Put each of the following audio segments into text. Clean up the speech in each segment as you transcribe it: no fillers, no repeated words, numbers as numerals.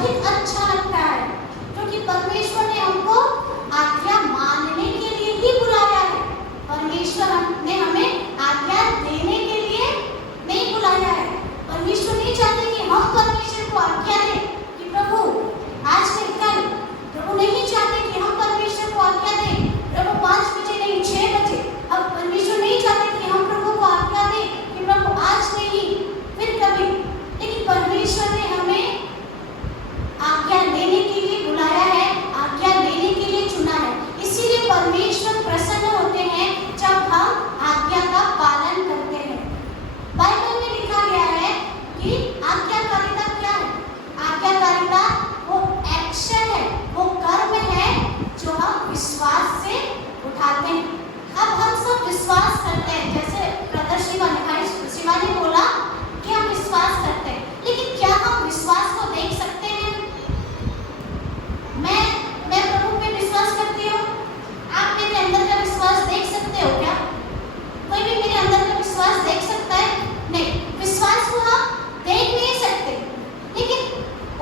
अधिक अच्छा लगता है, क्योंकि परमेश्वर ने हमको आज्ञा मानने के लिए ही बुलाया है। परमेश्वर ने हमें आज्ञा देने के लिए नहीं बुलाया है। परमेश्वर नहीं चाहते कि हम परमेश्वर को आज्ञा दें कि प्रभु आज से कल। प्रभु नहीं चाहते कि हम परमेश्वर को आज्ञा दें प्रभु 5 बजे नहीं 6 बजे। अब परमेश्वर नहीं चाहते कि हम प्रभु को आज्ञा दें कि प्रभु आज नहीं फिर कभी। लेकिन परमेश्वर ने हमें आज्ञा लेने के लिए बुलाया है, आज्ञा लेने के लिए चुना है। इसीलिए परमेश्वर प्रसन्न होते हैं जब हम आज्ञा का पालन करते हैं। बाइबल में लिखा गया है कि आज्ञाकारिता क्या है? आज्ञाकारिता वो एक्शन है, वो कर्म है जो हम विश्वास से उठाते हैं। अब हम सब विश्वास करते हैं, जैसे ब्रदर शिवा ने बोला कि हम विश्वास करते हैं, लेकिन क्या हम विश्वास को देख सकते हैं? मैं प्रभु पे विश्वास करती हूँ, आप मेरे अंदर का विश्वास देख सकते हो क्या? कोई भी मेरे अंदर का विश्वास देख सकता है? नहीं, विश्वास को हम देख नहीं सकते, लेकिन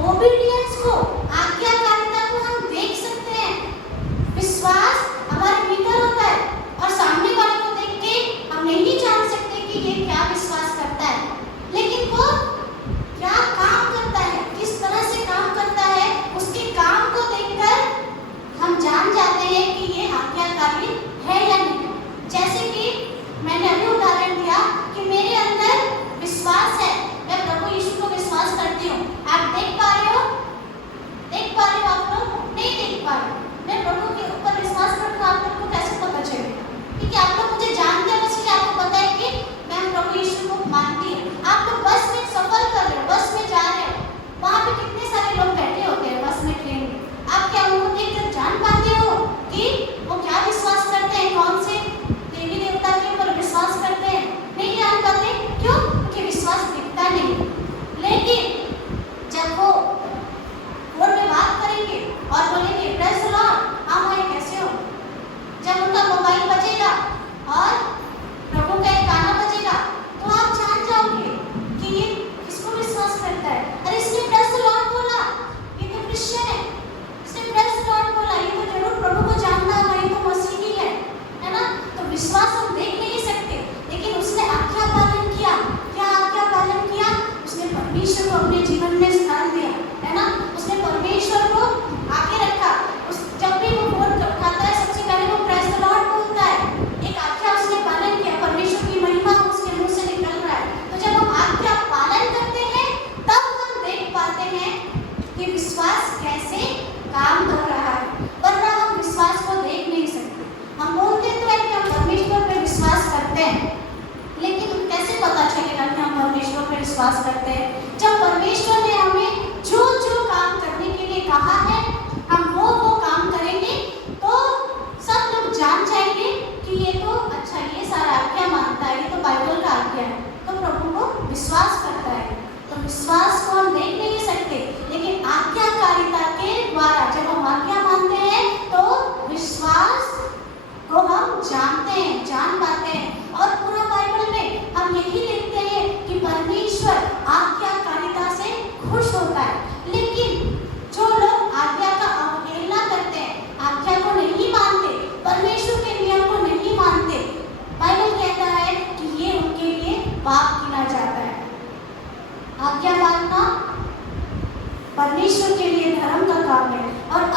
ओबीडियंस को, आज्ञाकारिता को हम देख सकते हैं। विश्वास हमारे भीतर होता है और सामने वाले को देख के हम नहीं जान सकते कि ये क्या विश्वास करता है, लेकिन वो क्या काम करता है, किस तरह से काम करता है, उसके काम को देखकर हम जान जाते हैं कि ये आज्ञाकारी है या नहीं। जैसे कि मैंने अभी उदाहरण दिया कि मेरे अंदर विश्वास है, मैं प्रभु यीशु को विश्वास करती हूँ। आप देख पा रहे हो? देख पा रहे हो आप लोग? नहीं देख पा रहे। मैं प्रभु के ऊपर विश्वास करती हूँ, आप लोग को कैसे पता चलेगा? क्योंकि आप लोग मुझे जानते हैं, इसलिए आपको पता है कि मैं प्रभु यीशु को मानती हूँ। आप लोग बस में सफर कर रहे हो, बस में जा रहे हो, वहाँ पे कितने सारे लोग बैठे होते हैं बस में, ट्रेन में। आप क्या उनको देखकर जान पाते हो कि वो क्या विश्वास करते हैं, कौन से देवी देवता के ऊपर विश्वास करते हैं? नहीं जान पाते। क्यों? क्योंकि विश्वास दिखता नहीं। लेकिन जब वो फोन में बात करेंगे और बोलेंगे प्रेज़ द लॉर्ड, हाँ भाई कैसे हो, जब उनका मोबाइल बजेगा और प्रभु का एक गाना बजेगा, तो आप जान जाओगे कि ये किसको विश्वास करता है। अरे इसने प्रेज़ द लॉर्ड बोला, ये तो क्रिश्चियन है। इसने प्रेज़ द लॉर्ड बोला, ये तो जरूर प्रभु को जानता है, ये तो मसीही है ना? तो विश्वास हम देख नहीं सकते, लेकिन उसने आज्ञा पालन किया। क्या आज्ञा पालन किया? उसने परमेश्वर को अपने जीवन में स्थान दिया, है ना? उसने परमेश्वर को आगे रखा। जब भी वो फोन उठाता है, सबसे पहले वो प्रेज़ द लॉर्ड बोलता है। एक आज्ञा उसने पालन किया, परमेश्वर की महिमा उसके मुंह से निकल रहा है। तो जब हम आज्ञा पालन करते हैं, तब हम देख पाते हैं कि विश्वास कैसे काम कर रहा है, वरना हम विश्वास को देख नहीं सकते। हम बोलते तो है कि हम परमेश्वर पे विश्वास करते हैं, लेकिन कैसे पता चलेगा कि हम परमेश्वर पे विश्वास करते हैं? जब परमेश्वर ने हमें जो जो काम करने के लिए कहा है, हम वो काम करेंगे, तो सब लोग जान जाएंगे कि ये तो अच्छा, ये सारा आज्ञा मानता है, ये तो बाइबल का आज्ञा है, तो प्रभु को विश्वास करता है। तो विश्वास को हम देख नहीं सकते, लेकिन आज्ञाकारिता के द्वारा जब हम आज्ञा मानते हैं, तो विश्वास को हम जानते हैं, जान पाते हैं। और पूरा बाइबल में हम यही देखते हैं कि परमेश्वर आज्ञाकारिता से खुश होता है। लेकिन जो लोग आज्ञा का अवहेलना करते हैं, आज्ञा को नहीं मानते, परमेश्वर के नियम को नहीं मानते, बाइबल कहता है कि ये उनके लिए पाप गिना जाता है। आज्ञा मानना परमेश्वर के लिए धर्म का काम है, और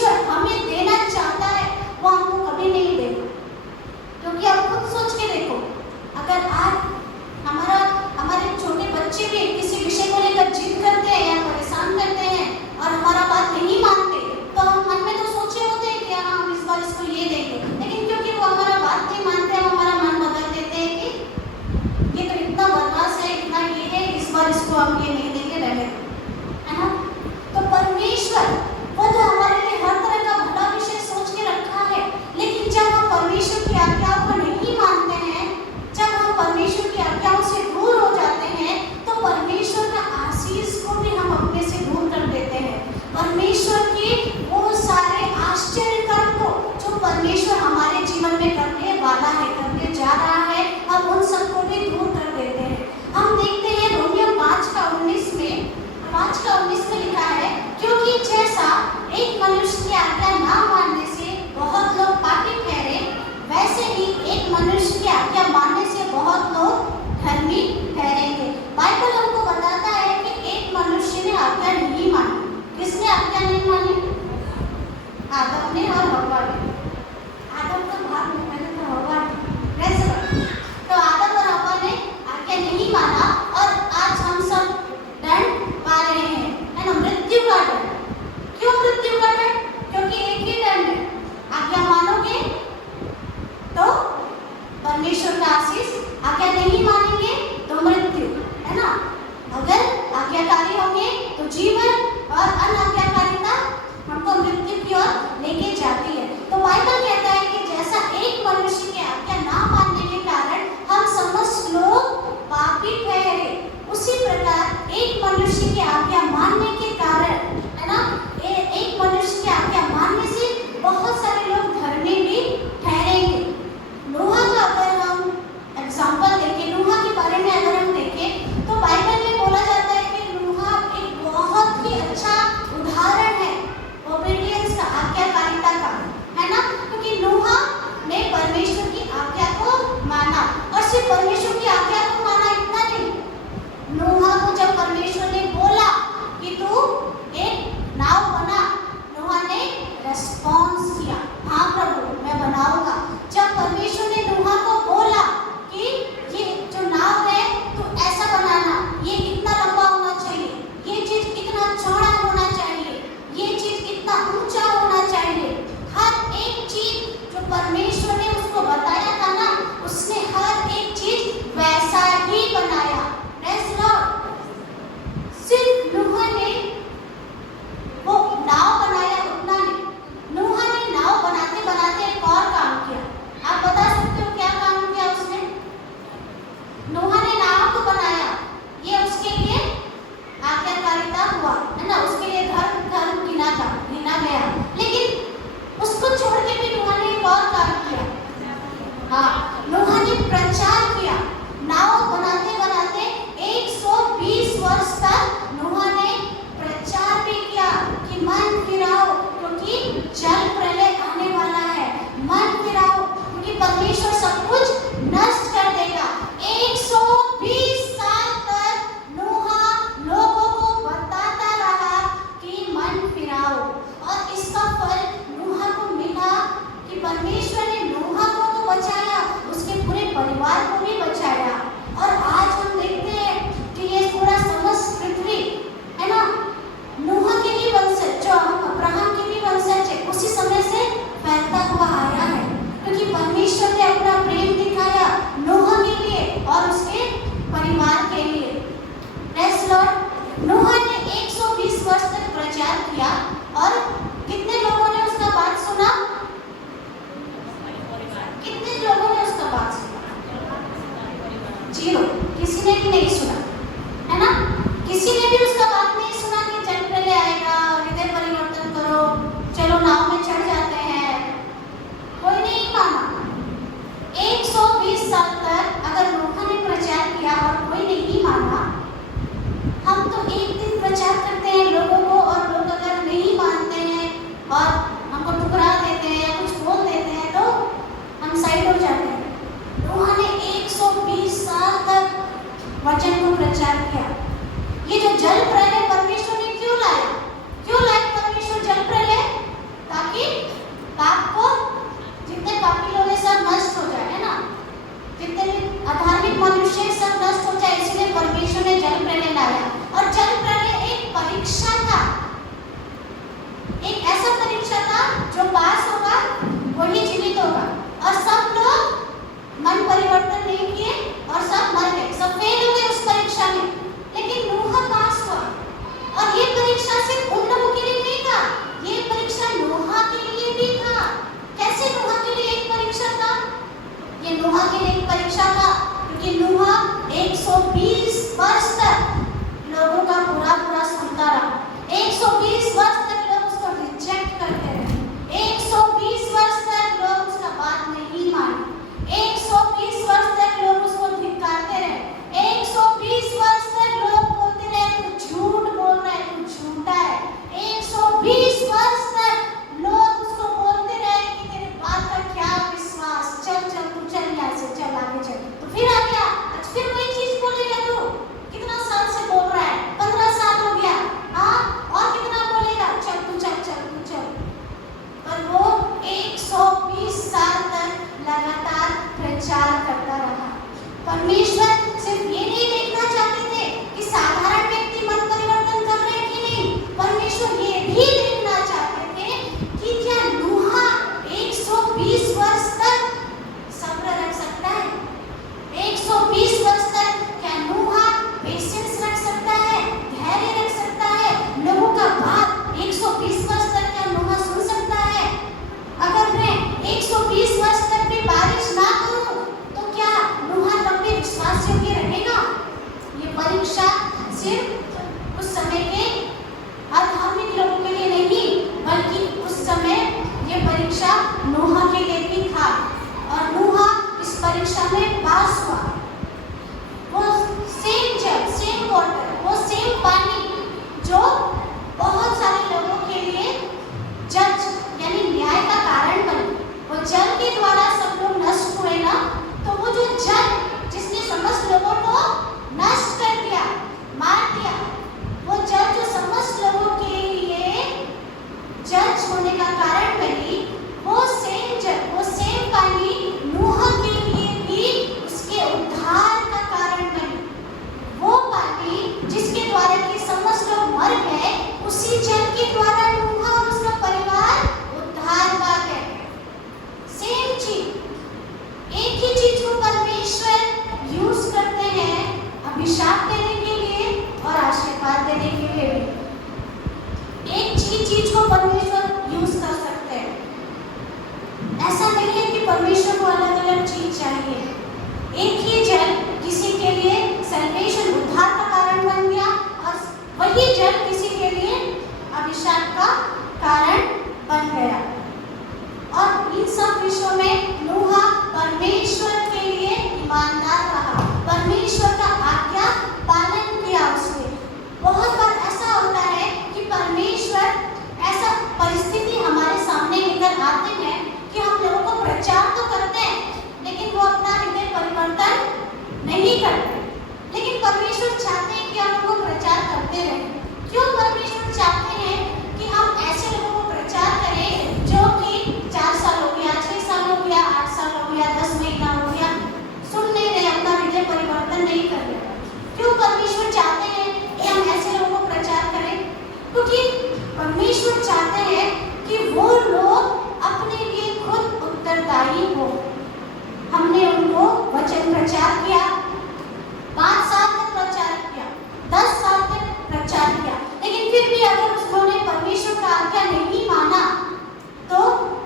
परमेश्वर हमें देना चाहता है वो हमको कभी नहीं देगा। क्योंकि आप खुद सोच के देखो, अगर आज हमारे छोटे बच्चे भी किसी विषय को लेकर जिद करते हैं या परेशान करते हैं और हमारा बात नहीं मानते, तो हम मन में तो सोचे होते हैं कि हाँ हम इस बार इसको ये देंगे, लेकिन क्योंकि वो हमारा बात नहीं मानते, हम हमारा मन बदल देते हैं कि ये तो इतना बदमाश है, इतना ये है, इस बार इसको हम ये नहीं देंगे, रहने दो, है ना। तो परमेश्वर वो तो हमारे लिए हर तरह का भला विषय सोच के रखा है, लेकिन जब हम परमेश्वर की आज्ञाओं को नहीं मानते हैं, जब हम परमेश्वर की आज्ञाओं से दूर हो जाते हैं, तो परमेश्वर का आशीष को भी हम अपने से दूर कर देते हैं। परमेश्वर के वो सारे आश्चर्य कर्म को जो परमेश्वर हमारे जीवन में करने वाला है, करने जा रहा है, हम उन सबको भी दूर कर देते हैं। हम देखते हैं रोमियो 5:19 में लिखा है, क्योंकि जैसा एक मनुष्य की आज्ञा ना मानने से बहुत लोग पापी ठहरे, वैसे ही एक मनुष्य की आज्ञा मानने से बहुत लोग धर्मी ठहरेंगे। बाइबल हमको बताता है कि एक मनुष्य ने आज्ञा नहीं मानी। किसने आज्ञा नहीं मानी? आदम ने और हव्वा ने। आदम तो बाद में, पहले तो हव्वा ने। तो आदम और हव्वा ने आज्ञा नहीं माना और आज हम सब दंड पा रहे हैं, है ना, मृत्यु का दंड। क्यों मृत्यु का दंड? क्योंकि एक ही दंड है, आज्ञा मानोगे तो परमेश्वर का आशीष, आज्ञा नहीं मानेंगे तो मृत्यु, है ना। अगर आज्ञाकारी होंगे तो जीवन और अनाज्ञाकारिता हमको मृत्यु की ओर लेके जाती है। तो बाइबल कहता है कि जैसा एक मनुष्य की आज्ञा ना मानने के कारण हम समस्त लोग पापी ठहरे, उसी प्रकार एक मनुष्य की आज्ञा मानने के कारण, है ना, एक मनुष्य की आज्ञा मानने से बहुत सारे लोग धर्मी भी ठहरेंगे। नूहा का अगर हम एग्जाम्पल देखें, नूहा के बारे में अगर हम देखें तो बाइबल में बोला जाता है कि नूहा एक बहुत ही अच्छा उदाहरण है ओबीडियंस का, आज्ञाकारिता का, है ना। क्योंकि नूहा ने परमेश्वर की आज्ञा को माना, और सिर्फ परमेश्वर की आज्ञा को माना इतना नहीं, नूहा को जब परमेश्वर ने बोला कि तू एक नाव बना, नूहा ने रेस्पॉन्स किया, हाँ प्रभु मैं बनाऊंगा। जब परमेश्वर ने नूहा को बोला कि ये जो नाव है तो ऐसा बनाना, ये इतना लंबा होना चाहिए, ये चीज इतना चौड़ा होना चाहिए, ये चीज इतना ऊंचा होना चाहिए, हर एक चीज जो परमेश्वर ने उसको बताया था ना, उसने हर एक चीज वैसा ही बनाया। Praise Lord. सिर्फ नूहा ने वो नाव बनाया उतना नहीं, नूहा ने नाव बनाते बनाते एक और काम किया। आप बता सकते हो क्या काम किया उसने? नूहा ने नाव को बनाया, ये उसके लिए आज्ञाकारिता हुआ, है ना, उसके लिए धर्म गिना गया, लेकिन उसको छोड़ के भी नूहा ने एक और काम किया। हाँ, नूहा ने प्रचार किया। नाव बनाते बनाते 120 वर्ष तक नूहा ने प्रचार भी किया कि मन फिराओ, क्योंकि जल प्रलय आने वाला है, मन फिराओ क्योंकि परमेश्वर सब कुछ नष्ट कर देगा। 120 साल तक नूहा लोगों को बताता रहा कि मन फिराओ, और इसका फल नूहा को मिला कि परमेश्वर ने नूहा को तो बचाया, उसके पूरे परिवार को भी बचाया। और आज हम देखते हैं कि ये पूरा समस्त पृथ्वी, है ना, नूहा के ही वंशज, जो अब्राहम के भी वंशज है, उसी समय से फैलता हुआ आया है, क्योंकि परमेश्वर ने अपना प्रेम दिखाया नूहा के लिए और उसके परिवार के लिए। Praise Lord. नूहा ने 120 वर्ष तक प्रचार किया, और कितने लोगों ने उसका बात सुना? कितने लोगों ने उसका बात सुना? 0, किसी ने भी नहीं सुना, है ना। किसी ने भी उसका बात नहीं सुना कि जल प्रलय आएगा, हृदय परिवर्तन करो, चलो नाव में चढ़ जाते हैं, कोई नहीं माना। 120 साल तक अगर नूहा ने प्रचार किया और कोई नहीं माना, हम तो एक दिन प्रचार करते हैं लोगों को, और लोग अगर नहीं मानते हैं परिवर्तन नहीं किए और सब मर गए, सब फेल हो गए उस परीक्षा में। लेकिन नूह पास हुआ। और ये परीक्षा सिर्फ उन लोगों के लिए नहीं था, ये परीक्षा नूह के लिए भी था। कैसे नूह के लिए एक परीक्षा था? ये नूह के लिए एक परीक्षा था क्योंकि नूह 120 वर्ष तक लोगों का पूरा सुनता रहा। 120 वर्ष तक लोग उसको रिजेक्ट करते रहे। 120 वर्ष तक लोग उसका बात नहीं माने। 120 वर्ष तक लोग उसको धिक्कारते रहे। 120 वर्ष तक लोग बोलते रहे तू झूठ बोल रहा है, तू झूठा है। 120 वर्ष तक लोग उसको बोलते रहे कि तेरे बात का क्या विश्वास, चल चल तू चल यहाँ से, चल आगे चल। तो फिर आ गया, आज फिर वही चीज बोलेगा तू। कितना साल से बोल रहा है? 15 साल हो गया। हाँ, और कितना बोलेगा? चल तू चल, चल तू चल। पर वो 120 साल तक लगातार प्रचार करता रहा। परमेश्वर सिर्फ ये नहीं देखना चाहते थे कि साधारण व्यक्ति मन परिवर्तन कर रहे हैं कि नहीं, परमेश्वर ये भी देखना चाहते थे कि क्या नूह 120 वर्ष तक सब्र रख सकता है? 120 वर्ष तक क्या नूह पेशेंस रख सकता है, धैर्य रख सकता है? लोगों का बात 120 वर्ष तक क्या नूह सुन सकता है? अगर मैं 120 वर्ष तक भी बारिश ना करूं तो क्या नूह तब भी विश्वास योग्य रहेगा? ये परीक्षा सिर्फ उस समय के अधार्मिक लोगों के लिए नहीं, बल्कि उस समय ये परीक्षा नूह के लिए भी था। और नूह इस परीक्षा में पास हुआ। वो सेम जल, सेम वाटर, वो सेम पानी जो बहुत सारे लोगों के लिए जज यानी न्याय का कारण बने, वो जल के द्वारा सब लोग नष्ट हुए ना, तो वो जो जल जिसने समस्त लोगों को नष्ट कर दिया, मार दिया, वो जल जो समस्त लोगों के लिए जज होने का कारण बनी, वो सेम जल, वो सेम पानी नूह के लिए भी उसके उद्धार का कारण बनी। वो पानी जिसके द्वारा कि समस्त लोग मर गए, उसी जल के द्वारा नूह और उसका परिवार उद्धार पा गए। सेम चीज, एक ही चीज को परमेश्वर यूज करते हैं अभिशाप देने के लिए और आशीर्वाद देने के लिए भी। एक ही चीज को परमेश्वर यूज कर सकते हैं। ऐसा नहीं है कि परमेश्वर को अलग अलग चीज चाहिए। एक ही जल किसी के लिए सल्वेशन, उद्धार का कारण बन गया और वही जल किसी के लिए अभिशाप का कारण बन गया। और इन सब विषयों में नूह परमेश्वर के लिए ईमानदार रहा, परमेश्वर का आज्ञा पालन किया उसने। बहुत बार ऐसा होता है कि परमेश्वर ऐसा परिस्थिति हमारे सामने लेकर आते हैं कि हम लोगों को प्रचार तो करते हैं, लेकिन वो अपना हृदय परिवर्तन नहीं करते। लेकिन परमेश्वर चाहते हैं कि हम लोगों को प्रचार करते रहें। क्यों परमेश्वर चाहते हैं कि हम ऐसे लोगों को प्रचार करें जो कि 4 साल हो गया, 6 साल हो गया, 8 साल हो गया, 10 महीना हो गया, सुन नहीं रहे, अपना हृदय परिवर्तन नहीं कर रहे? क्यों परमेश्वर चाहते हैं कि हम ऐसे लोगों को प्रचार करें? क्योंकि परमेश्वर चाहते हैं कि वो लोग अपने लिए खुद उत्तरदायी हो। हमने उनको वचन प्रचार किया, 5 साल तक प्रचार किया, 10 साल तक प्रचार किया, लेकिन फिर भी अगर उन्होंने परमेश्वर का आज्ञा नहीं माना तो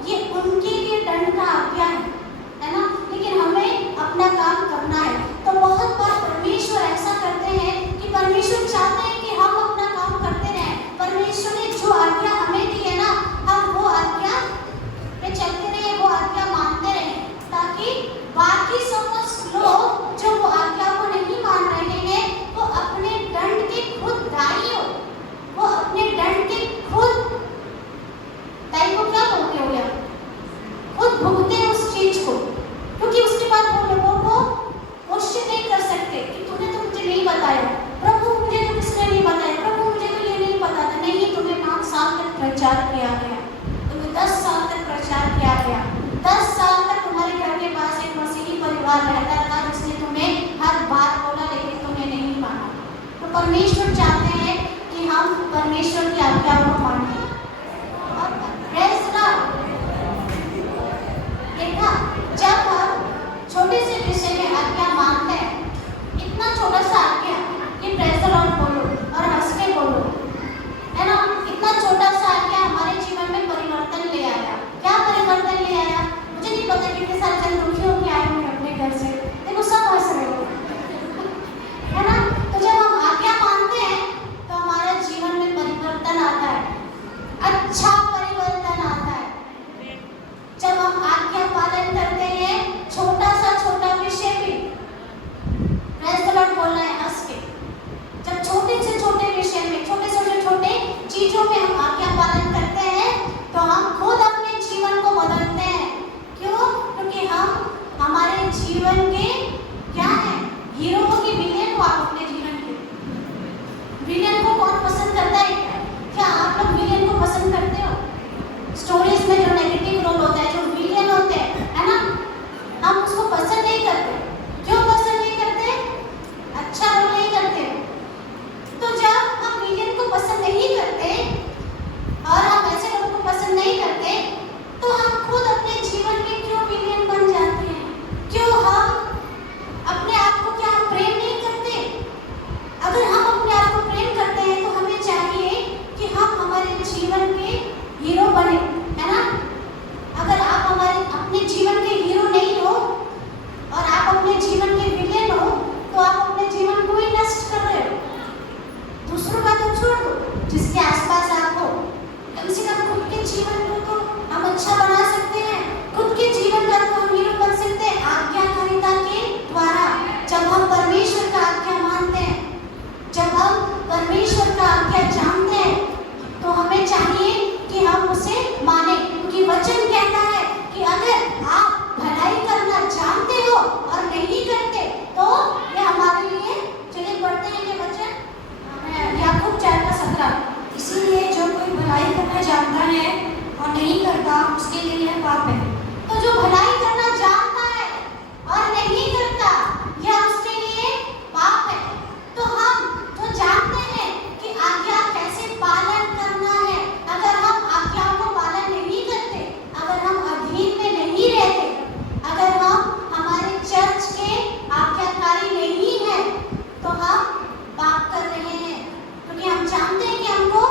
ये उनके लिए दंड का आज्ञा है ना? लेकिन हमें अपना काम करना है। तो बहुत बार परमेश्वर ऐसा करते हैं कि परमेश्वर चाहते हैं कि हम अपना काम करते रहें। परमेश्वर ने जो आज्ञा हमें दी है ना, हम वो आज्ञा पे चलते रहें, वो आज्ञा मानते रहें, ताकि बाकी समस्त लोग जो वो आज्ञा को नहीं मान रहे हैं, वो अपने दंड के खुद दायी हो, वो अपने दंड के खुद दायी को क्या बोलते हो यार, खुद भुगते हैं उस चीज को। क्योंकि उसके बाद वो लोगों को क्वेश्चन नहीं कर सकते कि तूने तो मुझे नहीं बताया, प्रभु मुझे तो किसने नहीं बताया, प्रभु मुझे तो ये नहीं पता था। नहीं, तुम्हें 5 साल तक प्रचार किया गया, तुम्हें 10 साल तक प्रचार किया गया, 10 साल तक तुम्हारे घर के पास एक मसीही परिवार रहता था जिसने तुम्हें हर बात बोला, लेकिन तुम्हें नहीं माना। तो परमेश्वर चाहते हैं कि हम परमेश्वर की आज्ञा को मानें। और प्रेज़ द लॉर्ड। देखा, जब हम छोटे से विषय जानता है और नहीं करता उसके लिए यह पाप है। तो जो भलाई करना जानता है और नहीं करता यह उसके लिए पाप है। तो हम जो जानते हैं कि आज्ञा कैसे पालन करना है, अगर हम आज्ञाओं को पालन नहीं करते, अगर हम अधीन में नहीं रहते, अगर हम हमारे चर्च के आज्ञाकारी नहीं हैं, तो हम पाप कर रहे हैं। क्योंकि हम जानते हैं कि हमको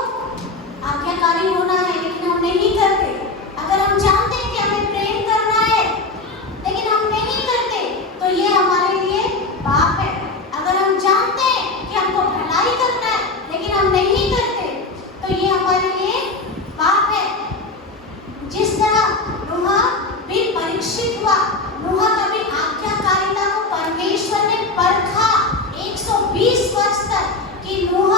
आज्ञाकारी होना है लेकिन हम नहीं करते। अगर हम जानते हैं कि हमें प्रेम करना है लेकिन हम नहीं करते, तो ये हमारे लिए पाप है। अगर हम जानते हैं कि हमको भलाई करना है लेकिन हम नहीं करते, तो ये हमारे लिए पाप है। जिस तरह नूह भी परीक्षित हुआ, नूह का भी आज्ञाकारिता को परमेश्वर ने परखा 120 वर्ष तक कि नूह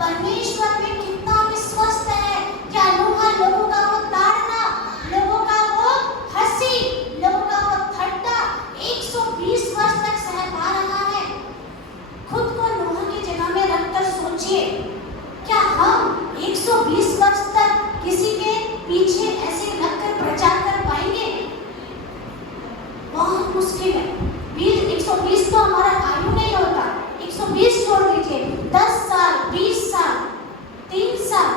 परमेश्वर में कितना विश्वस्त है। क्या नूह लोगों का वो ताड़ना, लोगों का वो हंसी, लोगों का वो ठट्टा 120 वर्ष तक सह पा रहा है। खुद को नूह की जगह में रखकर सोचिए, क्या हम 120 वर्ष तक किसी के पीछे ऐसे लगकर प्रचार कर पाएंगे? बहुत मुश्किल है। 120 तो हमारा आयु नहीं होता। 120 छोड़ दीजिए, 10 साल, 20 साल, 3 साल,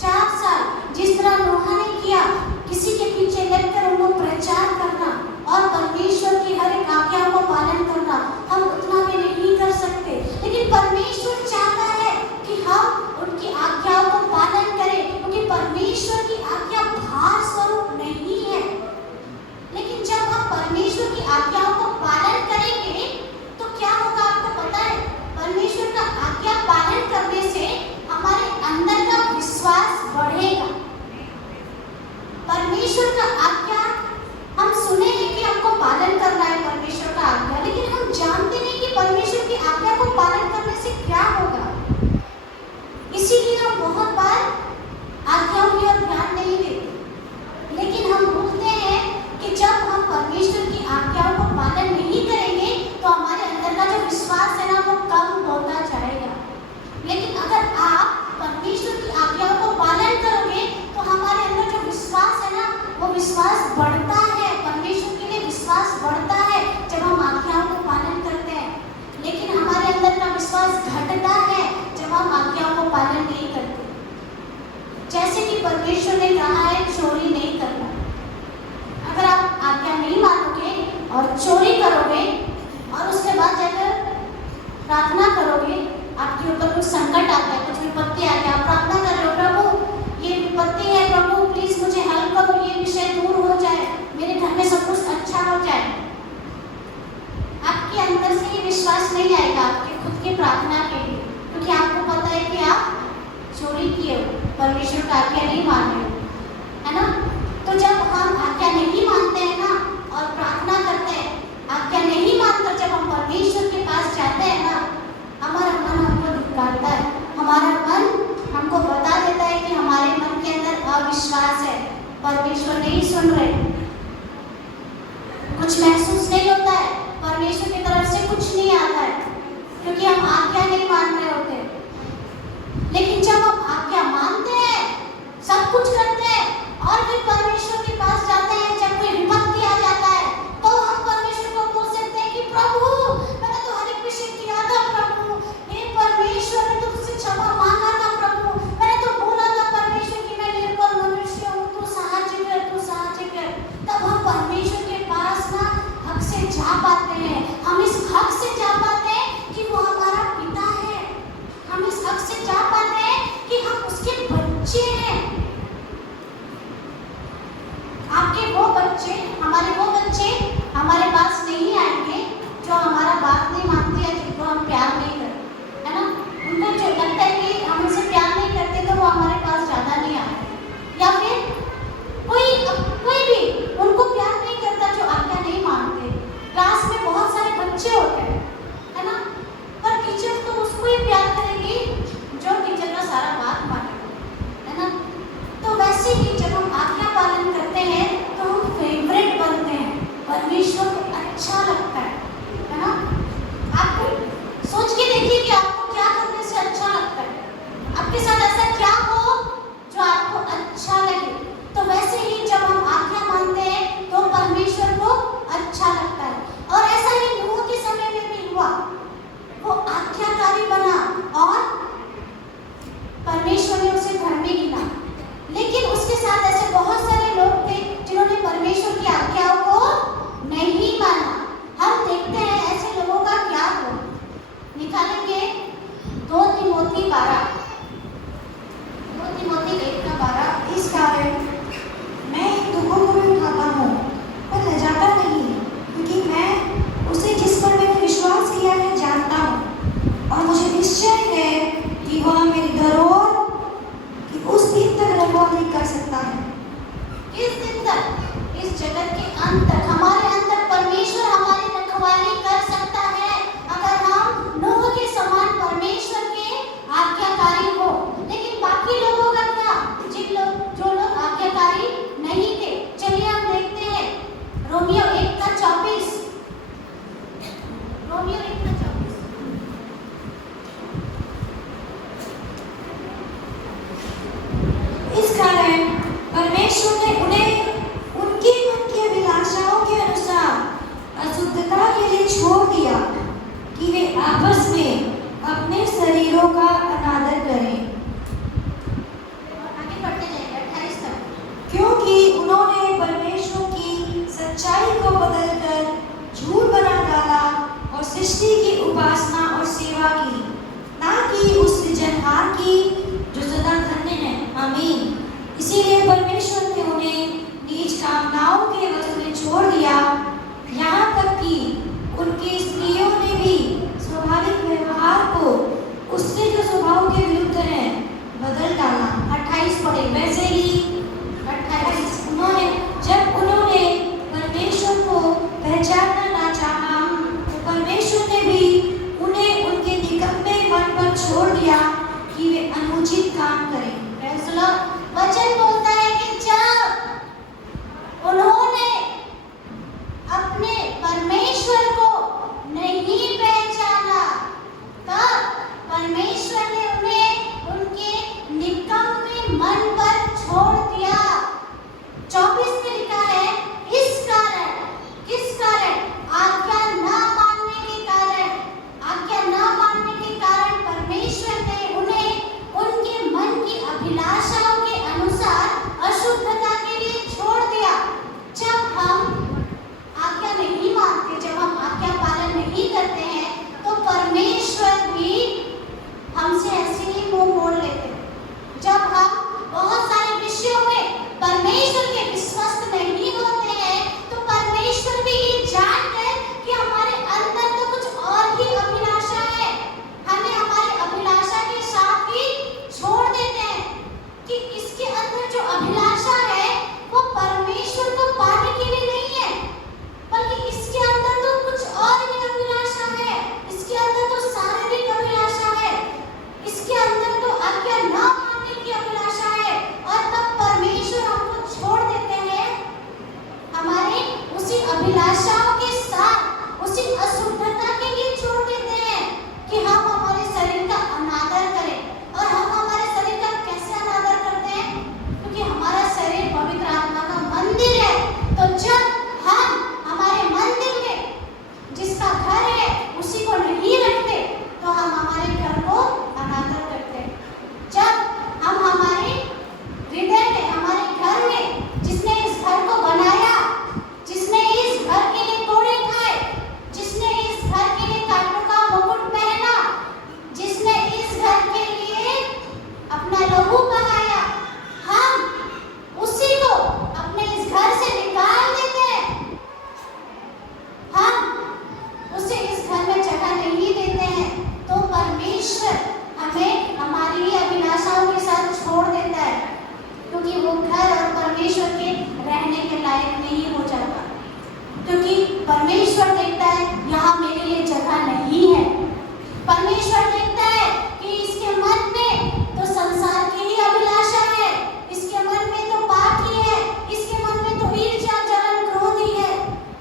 4 साल, जिस तरह नूह ने किया, किसी के पीछे लगकर उनको प्रचार करना और परमेश्वर की हर एक आज्ञा को पालन करना, हम उतना भी नहीं कर सकते। लेकिन परमेश्वर चाहता है कि हम उनकी आज्ञाओं को पालन करें, क्योंकि परमेश्वर की आज्ञा भार स्वरूप नहीं है। लेकिन जब हम परमेश्वर की आज्ञाओं को पालन करेंगे तो क्या होगा आपको पता है? परमेश्वर का आज्ञा पालन करने से हमारे अंदर का विश्वास बढ़ेगा। परमेश्वर का आज्ञा हम सुने हैं कि हमको पालन करना है परमेश्वर का आज्ञा, लेकिन हम जानते नहीं कि परमेश्वर की आज्ञा को पालन करने से क्या होगा। इसीलिए हम बहुत बार आज्ञाओं की ओर ध्यान नहीं देते। लेकिन हम भूलते हैं कि जब हम परमेश्वर की आज्ञाओं को पालन नहीं करेंगे तो हमारे अंदर का जो विश्वास है ना, वो कम होता जाएगा। लेकिन अगर आप परमेश्वर की आज्ञाओं को पालन करोगे तो हमारे अंदर जो विश्वास है ना, वो विश्वास बढ़ता है। परमेश्वर के लिए विश्वास बढ़ता है जब हम आज्ञाओं को पालन करते हैं। लेकिन हमारे अंदर का विश्वास घटता है जब हम आज्ञाओं को पालन नहीं करते। जैसे कि परमेश्वर ने कहा है चोरी नहीं करना। अगर आप आज्ञा नहीं मानोगे और चोरी करोगे और उसके बाद जाकर प्रार्थना करोगे, आपके ऊपर कुछ संकट आता है, कुछ विपत्ति आ गया, आप प्रार्थना कर रहे हो, प्रभु ये विपत्ति है, प्रभु प्लीज मुझे हेल्प करो, ये विषय दूर हो जाए, मेरे घर में सब कुछ अच्छा हो जाए। आपके अंदर से ये विश्वास नहीं आएगा आपके खुद की प्रार्थना के लिए, क्योंकि आपको पता है कि आप चोरी किए हो, परमेश्वर का आज्ञा नहीं मान रहे हो, है ना। तो जब हम आज्ञा नहीं मानते हैं ना और प्रार्थना करते हैं, आज्ञा नहीं मानकर जब हम परमेश्वर के पास जाते हैं ना, हमारा मन हमको धिक्कारता है। हमारा मन हमको बता देता है कि हमारे मन के अंदर अविश्वास है, परमेश्वर नहीं सुन रहे, कुछ महसूस नहीं होता है, परमेश्वर की तरफ से कुछ नहीं आता है, क्योंकि हम आज्ञा नहीं मान रहे होते। लेकिन जब हम आज्ञा मानते हैं, सब कुछ करते हैं और फिर परमेश्वर के पास जाते हैं, जब कोई विपत्ति आ जाता है तो हम परमेश्वर को बोल सकते हैं कि प्रभु मैंने तो हर एक विषय किया था, प्रभु हे परमेश्वर ने तो तुझसे क्षमा मांगा था, प्रभु मैंने तो बोला था परमेश्वर कि मैं निर्बल मनुष्य हूँ, तू साहाय्य कर, तू साहाय्य कर। तब हम परमेश्वर के पास ना हक से जा पाते हैं। हम इस हक से जा पाते हैं कि वो हमारा पिता है, अच्छा लगे। तो वैसे ही जब हम आज्ञा मानते हैं तो परमेश्वर को अच्छा लगता है। और ऐसा ही नूह के समय में भी हुआ, वो आज्ञाकारी बना और परमेश्वर ने उसे घर में गिना। लेकिन उसके साथ ऐसे बहुत सारे लोग थे जिन्होंने परमेश्वर की आज्ञाओं को नहीं माना। हम देखते हैं ऐसे लोगों का क्या हो। निकालेंगे 2 तिमोथी 1:12। इस कारण मैं इन दुखों को भी उठाता हूँ पर लजाता नहीं, क्योंकि मैं उसे जिस पर मैंने विश्वास किया है जानता हूँ, और मुझे निश्चय है कि वह मेरी धरोहर कि उस दिन तक रखवाली कर सकता है। इस दिन तक, इस जगत के अंत तक हमारे अंदर परमेश्वर हमारी रखवाली कर सकता है, अगर हम नूह के समान परमेश्वर के आज्ञाकारी हो। लेकिन बाकी लोगों का क्या, जो लोग आज्ञाकारी नहीं थे? चलिए हम देखते हैं रोमियो 1:24। रोमियो 1:24। इस कारण परमेश्वर ने उन्हें उनके मन की अभिलाषाओं के अनुसार अशुद्धता के लिए छोड़ दिया कि वे आपस में अपने शरीरों का अनादर करें, आगे बढ़ते जाएंगे 28 तक। क्योंकि उन्होंने परमेश्वर की सच्चाई को बदलकर झूठ बना डाला और सृष्टि की उपासना और सेवा की, ना कि उस सृजनहार की जो सदा धन्य है। आमीन। इसीलिए परमेश्वर ने उन्हें नीच कामनाओं के वश में छोड़ दिया, यहाँ तक कि उनकी स्त्रियों ने भी स्वाभाविक व्यवहार को उससे जो स्वभाव के विरुद्ध है बदल डाला। 28 पढ़े। वैसे ही 28। जब उन्होंने परमेश्वर को पहचानना ना चाहा, तो परमेश्वर ने भी उन्हें उनके निकम्मे मन पर छोड़ दिया कि वे अनुचित काम करें। वचन बोलता है कि जब उन्होंने अपने परमेश्वर को नहीं पहचाना, तब परमेश्वर ने उन्हें उनके निकम्मे मन पर छोड़ दिया। 24 में लिखा है, इस कारण, किस कारण? आज्ञा न मानने के कारण। आज्ञा न मानने के कारण परमेश्वर ने उन्हें उनके मन की अभिलाषाओं के अनुसार अशुद्धता के लिए छोड़ दिया। जब हम आज्ञा नहीं मानते, जब हम आज्ञा पालन नहीं करते हैं, तो परमेश्वर भी हमसे ऐसे ही मुंह मोड़ लेते हैं। जब हम बहुत सारे विषयों में परमेश्वर के विश्वस्त नहीं होते हैं, तो परमेश्वर भी ये जानकर कि हमारे अंदर तो कुछ और ही अभिलाषा है, हमें हमारी अभिलाषा के साथ ही छोड़ देते हैं कि इसके अंदर जो अभिलाषा है वो परमेश्वर को पाने के लिए नहीं है, बल्कि इसके अंदर तो कुछ और ही अभिलाषा है। इसके अंदर तो शारीरिक अभिलाषा है, इसके अंदर तो आज्ञा न मानने की अभिलाषा है। और तब परमेश्वर हमको छोड़ देते हैं हमारे उसी अभिलाषाओं के साथ, उसी अशुद्धता के लिए छोड़ देते हैं कि हम हमारे शरीर का अनादर करें। और हम हमारे शरीर का कैसे अनादर करते हैं? क्योंकि हमारा शरीर पवित्र आत्मा का मंदिर है। तो जब हम हमारे मंदिर में जिसका घर है उसी को नहीं रखते, तो हम हमारे घर को अनादर करते हैं। जब हम हमारे हृदय में, हमारे घर में जिसने इस घर को बनाया, जिसने इस घर के लिए कोड़े खाए, जिसने इस घर के लिए कांटों का मुकुट पहना, जिसने इस घर के लिए अपना लहू बहाया, हम उसी को अपने इस घर से निकाल देते हैं। हम उसे इस घर में जगह नहीं देते हैं, तो परमेश्वर हमें हमारी ही अभिलाषाओं के साथ छोड़ देता है, क्योंकि वो घर और परमेश्वर के रहने के लायक नहीं हो जाता। क्योंकि परमेश्वर देखता है यहाँ मेरे लिए जगह नहीं है। परमेश्वर देखता है कि इसके मन में तो संसार की ही अभिलाषा है, इसके मन में तो पाप ही है, इसके मन में तो ईर्ष्या, जलन, क्रोध ही है।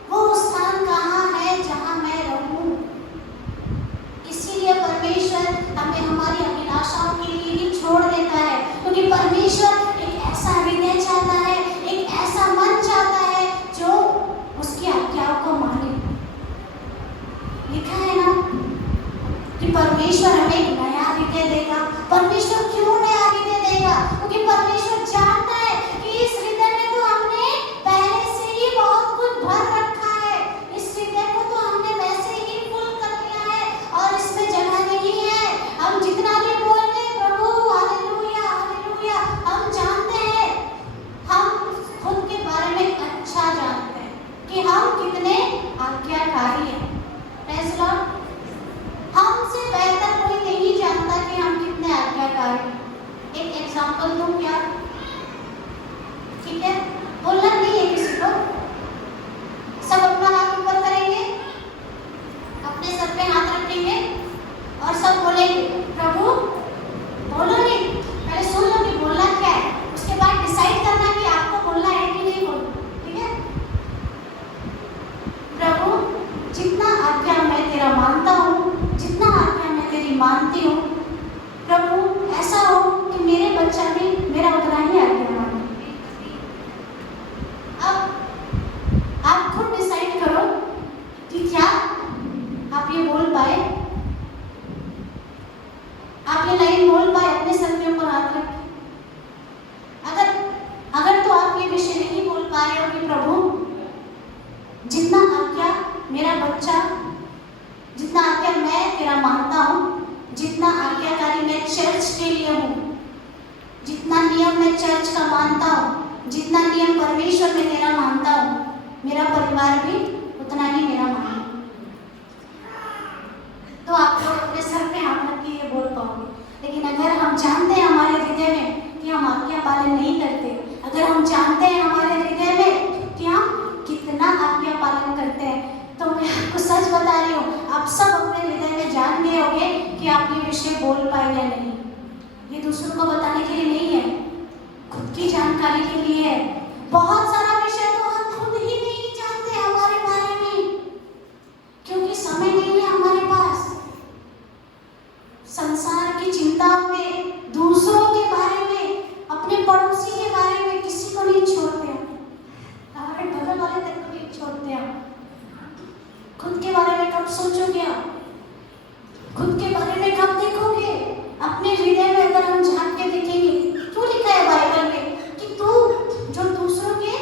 वो स्थान कहाँ है जहाँ मैं रहूं? इसीलिए परमेश्वर हमें हमारी अभिलाषाओं के लिए ही छोड़ देता है, क्योंकि परमेश्वर एक ऐसा परमेश्वर हमें एक नया हृदय देगा। परमेश्वर क्यों नया हृदय देगा? क्योंकि परमेश्वर जानता है कि इस हृदय में तो हमने पहले से ही बहुत कुछ भर रखा है। इस हृदय को तो हमने वैसे ही फुल कर लिया है और इसमें जगह नहीं है। हम जितना भी बोल रहे हैं प्रभु हालेलुया हालेलुया, हम जानते हैं, हम खुद के बारे में अच्छा जानते हैं कि हम कितने आज्ञाकारी हैं। Praise the Lord. हमसे बेहतर कोई नहीं जानता कि हम कितने आज्ञाकारी हैं। एक एग्जांपल दूं क्या? ठीक है, बोलना नहीं है किसी को। सब अपना हाथ ऊपर करेंगे, अपने सर पे हाथ रखेंगे और सब बोलेंगे प्रभु। बोलो नहीं, पहले सुन लो कि बोलना क्या है, उसके बाद डिसाइड करना कि आपको बोलना है कि नहीं बोलना। ठीक है? प्रभु, जितना आज्ञा मैं तेरा मानता हूँ, जितना आज्ञा मैं तेरी मानती हूँ, प्रभु ऐसा हो कि मेरे बच्चा भी मेरा उतना ही आज्ञा माने। अब आप खुद डिसाइड करो कि क्या आप ये बोल पाए, आप ये लाइन बोल पाए अपने सर के ऊपर हाथ रख। अगर तो आप ये विषय नहीं बोल पा रहे हो कि प्रभु जितना आज्ञा मेरा बच्चा, जितना आज्ञा मैं तेरा मानता हूँ, जितना आज्ञाकारी मैं चर्च के लिए हूँ, जितना नियम मैं चर्च का मानता हूँ, जितना नियम परमेश्वर में तेरा मानता हूँ, मेरा परिवार भी उतना ही मेरा माने। तो आप लोग अपने सर पे हाथ रख के ये बोल पाओगे। लेकिन अगर हम जानते हैं हमारे हृदय में कि हम आज्ञा पालन नहीं करते, अगर हम जानते हैं हमारे हृदय में कि हम कितना आज्ञा पालन करते हैं, तो मैं आपको सच बता रही हूँ, आप सब अपने हृदय में जान गए होंगे कि आप ये विषय बोल पाए या नहीं। ये दूसरों को बताने के लिए नहीं है, खुद की जानकारी के लिए है। बहुत सारा विषय तो हम खुद ही नहीं जानते हमारे बारे में, क्योंकि समय नहीं है हमारे पास। संसार की चिंताओं में, दूसरों के बारे में, अपने पड़ोसी के बारे में किसी को नहीं छोड़ते, हमारे बगल वाले तक को नहीं छोड़ते हम। खुद के बारे में कब सोचोगे आप? खुद के बारे में कब देखोगे? अपने हृदय में अगर हम झांक के देखेंगे, क्यों लिखा है बाइबल में कि तू जो दूसरों के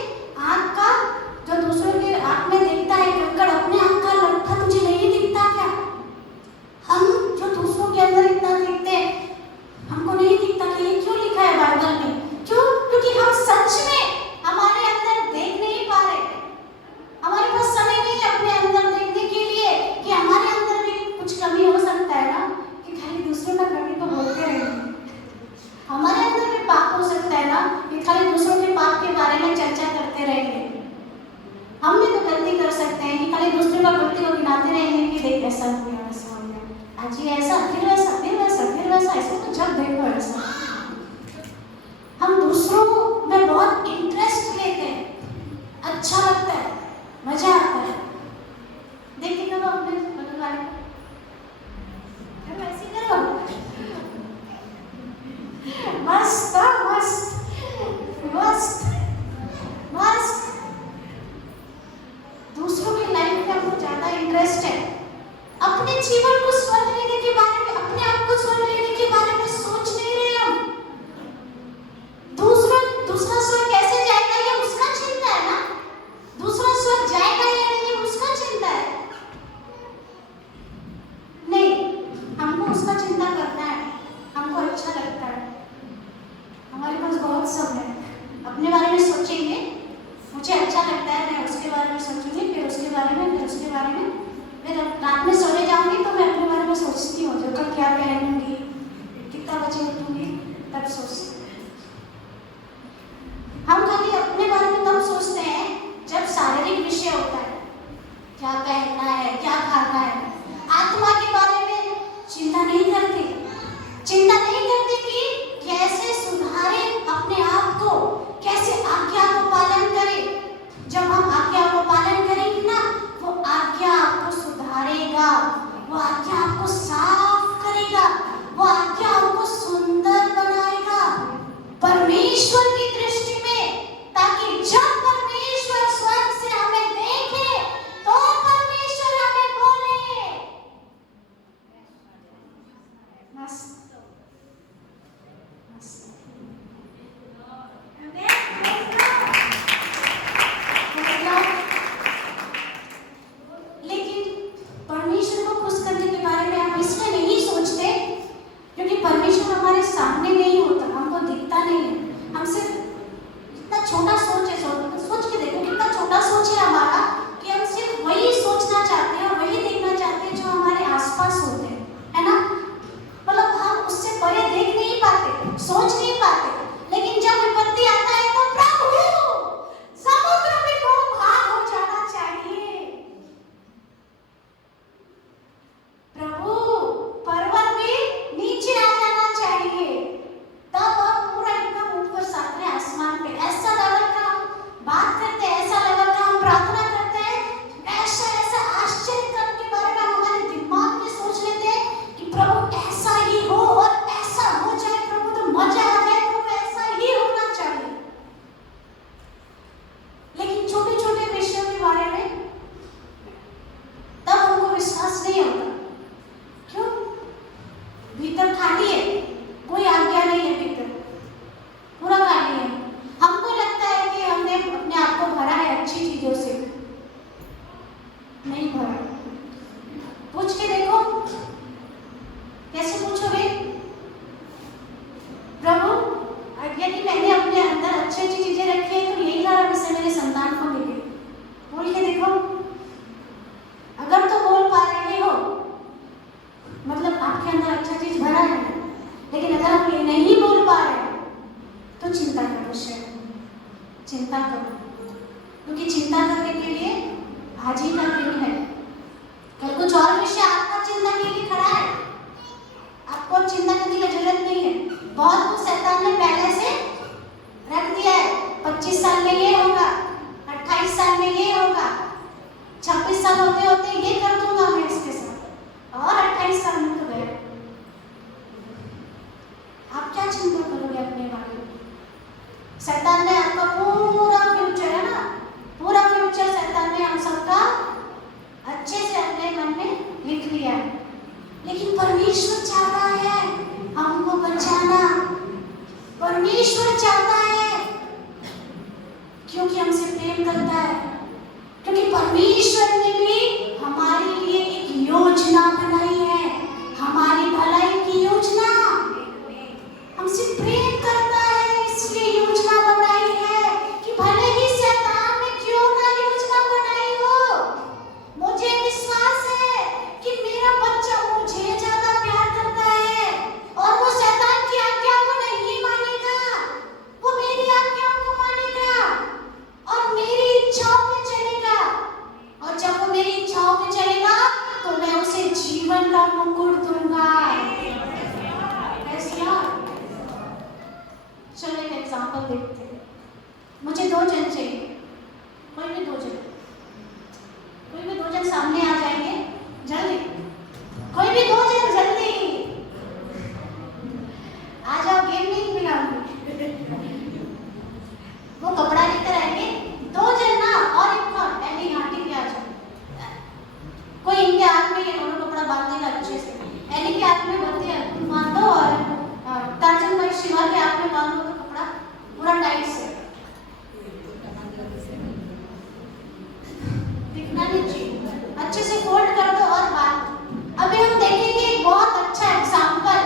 आँख में देखता है कंकड़, अपने आँख का लट्ठा तुझे नहीं दिखता क्या? हम जो दूसरों के अंदर इतना देखते हैं, हमको नहीं दिखता कि ये क्यों लिखा है बाइबल में? क्यों? क्योंकि हम सच में हमारे अंदर देख नहीं पा रहे। हमारे पास समय नहीं है अपने अंदर देखने के लिए कि हमारे अंदर भी कुछ कमी हो सकता है ना, कि खाली दूसरों का कमी को बोलते रहेंगे। हमारे अंदर भी पाप हो सकता है ना, कि खाली दूसरों के पाप के बारे में चर्चा करते रहेंगे। हम भी तो गलती कर सकते हैं कि खाली दूसरों का गलती को गिनाते रहेंगे कि देख ऐसा हो गया, ऐसा हो गया, आज ये ऐसा, फिर वैसा, फिर वैसा, फिर वैसा, ऐसा तो जब देखो ऐसा। हम दूसरों में बहुत इंटरेस्ट लेते हैं, अच्छा लगता है, मजा आता है। देखते करो अपने बगल वाले को, ऐसे करो, मस्त मस्त मस्त मस्त। दूसरों की लाइफ में हमको ज्यादा इंटरेस्ट है। अपने जीवन को स्वर्ग लेने के बारे में, अपने आप को स्वर्ग लेने के बारे में सोच नहीं रहे हम। दूसरा स्वर्ग कैसे जाएगा ये उसका चिंता है ना, दूसरा स्वर्ग जाएगा या नहीं उसका चिंता है। नहीं, हमको उसका चिंता करना है, हमको अच्छा लगता है, हमारे पास बहुत समय है। अपने बारे में सोचेंगे, मुझे अच्छा लगता है, मैं उसके बारे में सोचूंगी, फिर उसके बारे में, फिर उसके बारे में। मैं रात में सोने जाऊंगी तो मैं अपने बारे में सोचती हूँ, जो कल क्या पहनूंगी, कितना बजे उठूंगी, तब सोचती हूँ। हम खाली अपने बारे में तब सोचते हैं जब शारीरिक विषय होता है, क्या पहनना है, क्या खाना है। आत्मा के बारे में चिंता नहीं करते, चिंता नहीं करते कि कैसे सुधारे अपने आप को, कैसे आज्ञा को पालन करें। जब हम आज्ञा को पालन करेंगे ना, वो आज्ञा आपको सुधारेगा, वो आज्ञा आपको साफ करेगा, वो आज्ञा आपको सुंदर अच्छी चीजें रखी है तो यही सारा विषय मेरे संतान को मिले। बोल के देखो, अगर तो बोल पा रहे हो मतलब आपके अंदर अच्छा चीज भरा है, लेकिन अगर आप ये नहीं बोल पा रहे तो चिंता का विषय है, चिंता करो, क्योंकि चिंता करने के लिए आज ही का दिन है। कल कुछ और विषय आपका चिंता के लिए खड़ा है, आपको अब चिंता करने की जरूरत नहीं है। बहुत कुछ शैतान ने पहले से रख दिया है, 25 साल में ये होगा, 28 साल में ये होगा, 26 साल होते होते ये कर दूंगा मैं इसके साथ, और 28 साल में तो गया। आप क्या चिंता करोगे अपने बारे में? शैतान ने आपका पूरा फ्यूचर है ना, पूरा फ्यूचर शैतान ने हम सबका अच्छे से अपने मन में लिख लिया है, लेकिन परमेश्वर चाहता है हमको बचाना। परमेश्वर चाहता है क्योंकि हमसे प्रेम करता है, क्योंकि परमेश्वर ने भी हमारे लिए एक योजना बनाई है, हमारी भलाई की योजना। हमसे प्रेम करता है इसलिए योजना बनाई है कि भले ही शैतान ने क्यों ना योजना बनाई हो, मुझे विश्वास है कि मेरा बच्चा मुझे ज्यादा प्यार करता है और वो शैतान की आज्ञा को नहीं मानेगा, वो मेरी आज्ञाओं को मानेगा और मेरी इच्छाओं में चलेगा। और जब वो मेरी इच्छाओं में चलेगा तो मैं उसे जीवन का मुकुट दूंगा। चलो एक एग्जाम्पल देखते हैं। मुझे 2 जन चाहिए, कोई भी 2 जन, कोई भी 2 जन सामने आ जाएंगे जल्दी, कोई भी 2 जन जल्दी आ जाओ, गेम नहीं मिलाऊंगी। वो कपड़ा लेकर आएंगे 2 जन ना, और एक और पहले यहाँ ठीक आ जाओ। कोई इनके हाथ में ये दोनों कपड़ा बांध देगा अच्छे से, एली के हाथ में बांध दो और टार्जन भाई शिवा के हाथ में बांध दो तो कपड़ा पूरा टाइट से दिखना नहीं चाहिए, अच्छे से फोल्ड कर दो और बांध। अभी हम देखेंगे एक बहुत अच्छा एग्जाम्पल,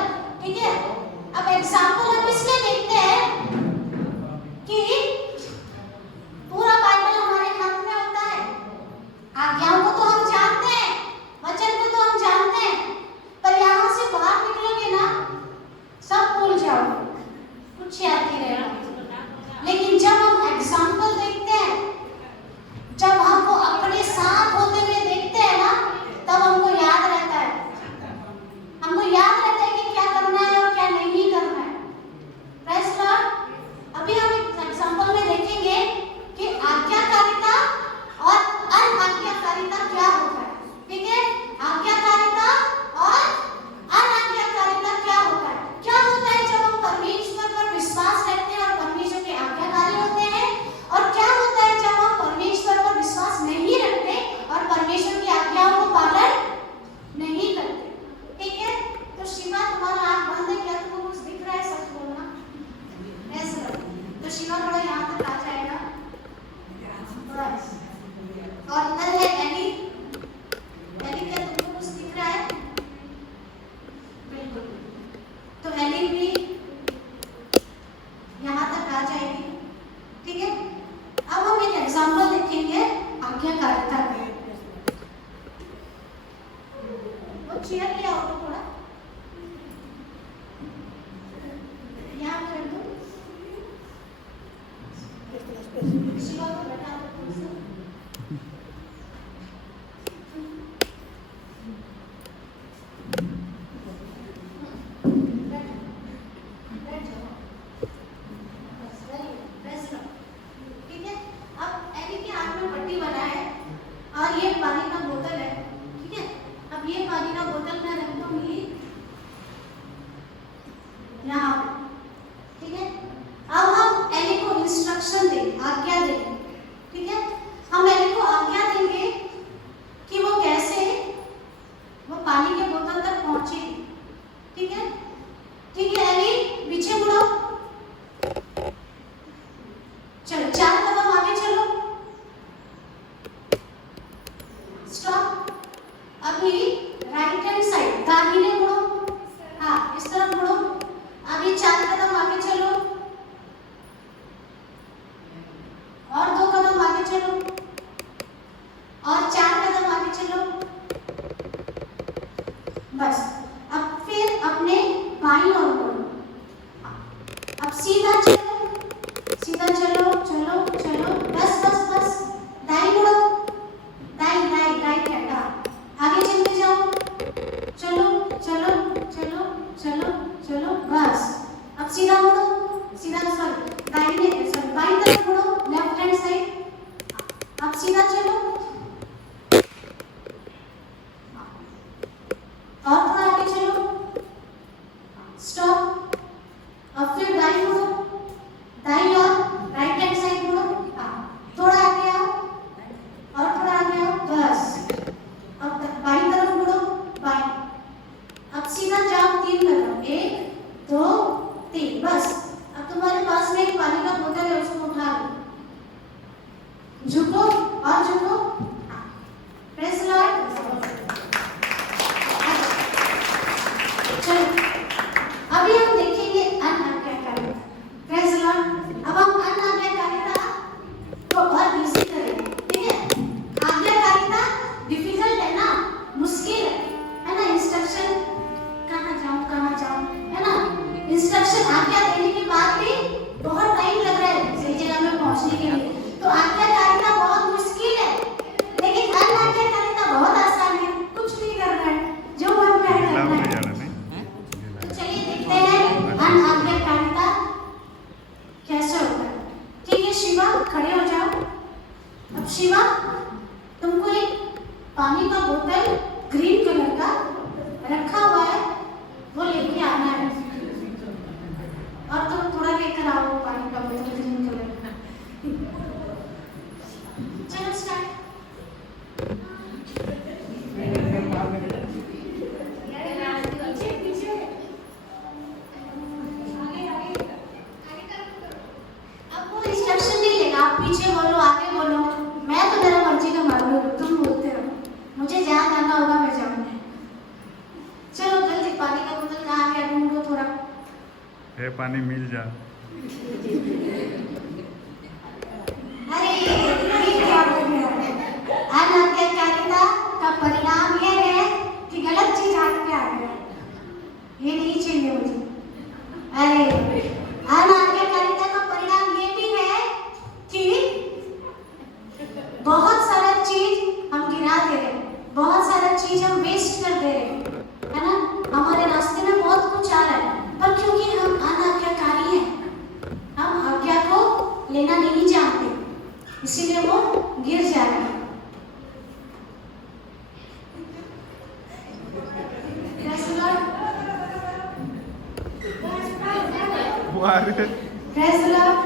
ठीक है? अब एग्जाम्पल हम इसलिए देखते हैं कि पूरा बाइबल हमारे हाथ में होता है, आज्ञाओं को तो हम जानते हैं, वचन को तो हम जानते हैं, पर यहाँ से बाहर निकलोगे ना सब भूल जाओगे, कुछ याद नहीं रहेगा। लेकिन जब हम एग्जाम्पल देखते हैं, जब हम वो अपने साथ होते हुए देखते हैं ना, तब हमको याद रहता है, हमको याद रहता है कि क्या करना है और क्या नहीं करना है। Praise Lord. अभी हम एक एग्जाम्पल में देखेंगे कि आज्ञाकारिता और अनाज्ञाकारिता क्या होता है, ठीक है? आज्ञाकारिता और अनाज्ञाकारिता क्या होता है? क्या होता है जब हम परमेश्वर पर विश्वास रखते हैं और परमेश्वर के आज्ञाकारी होते हैं, और क्या होता है जब हम परमेश्वर पर विश्वास नहीं रखते और परमेश्वर की आज्ञाओं को पालन नहीं करते, ठीक है? तो शिवा तुम्हारा आँख बंद है क्या? तुमको कुछ दिख रहा है? सच बोलना ऐसा। तो शिवा थोड़ा यहाँ तक आ जाएगा, बस। और इधर है एली, एली क्या तुमको कुछ दिख रहा है? बिल्कुल। तो एली भी यहाँ तक आ जाएगी, ठीक है? अब हम एक एग्जाम्पल देखेंगे आज्ञाकारिता का। वो चेयर ले आओ तो थोड़ा यहाँ कर दो, शिवा को बैठा दो थोड़ा सा। और ये पानी का बोतल है, ठीक है? अब ये पानी का बोतल मैं रख दूंगी यहाँ, ठीक है? अब हम एली को इंस्ट्रक्शन दें, आज्ञा दें, ठीक है? हम एली को आज्ञा देंगे कि वो कैसे वो पानी के बोतल तक पहुंचेगी, ठीक है? ठीक है एली, पीछे मुड़ो, चलो 4 कदम आगे चलो, स्टॉप। अभी राइट हैंड साइड दाहिने मुड़ो, हाँ इस तरफ मुड़ो, अभी 4 कदम आगे चलो, बाईं तरफ मुड़ो, लेफ्ट हैंड साइड। अब सीधा चलो और थोड़ा आगे चलो, स्टॉप। अब फिर दाईं मुड़ो, दाईं और राइट हैंड साइड मुड़ो, थोड़ा आगे आओ और थोड़ा आगे आओ, बस। अब बाईं तरफ मुड़ो, बाईं। अब सीधा जाओ 3 कदम, 1 2 3, बस। अब तुम्हारे पास में एक पानी का बोतल है, उसको उठा लो, झुको और झुको। Press Lord. चलो अभी हम देखेंगे अनाज्ञाकारिता। Press Lord. अब हम अनाज्ञाकारिता को बहुत इजी करेंगे, ठीक है। आज्ञाकारिता डिफिकल्ट है ना, मुश्किल है ना। इंस्ट्रक्शन कहाँ जाऊँ, है ना। इंस्ट्रक्शन आज्ञा देने के बाद भी बहुत टाइम लग रहा है सही जगह में पहुंचने के लिए। तो आज्ञाकारिता बहुत मुश्किल है, लेकिन अनाज्ञाकारिता बहुत आसान है। कुछ नहीं करना है, जो मन में आए करना है। तो चलिए देखते हैं अनाज्ञाकारिता कैसे होता है। ठीक है शिवा, खड़े हो जाओ। अब शिवा, तुमको एक पानी का बोतल ग्रीन कलर का रखा हुआ है, वो लेके आना है। और तुम थोड़ा लेकर आओ पानी का बोतल ग्रीन कलर का। चलो स्टार्ट। अब वो इंस्ट्रक्शन नहीं लेगा, आप पीछे बोलो आगे बोलो, मैं तो मेरा मर्जी का मालूम है, तुम बोलते रहो। मुझे जहाँ जाना होगा मैं जाऊंगी। चलो जल्दी, पानी का बोतल कहाँ गया, ढूंढो थोड़ा। ये पानी मिल जा। अरे ये क्या हो गया। अनाज्ञाकारिता का परिणाम ये है कि गलत चीज हाथ में आ गया, ये नहीं चाहिए मुझे। अरे अनाज्ञाकारिता का परिणाम ये भी है कि बहुत सारा चीज हम गिरा दे रहे, बहुत सारा चीज हम वेस्ट कर दे रहे, है ना। हमारे रास्ते में बहुत कुछ आ रहा है, पर क्योंकि हम अनाज्ञाकारी हैं, हम आज्ञा को लेना नहीं जानते, इसीलिए वो गिर जा रहा है। Praise the Lord.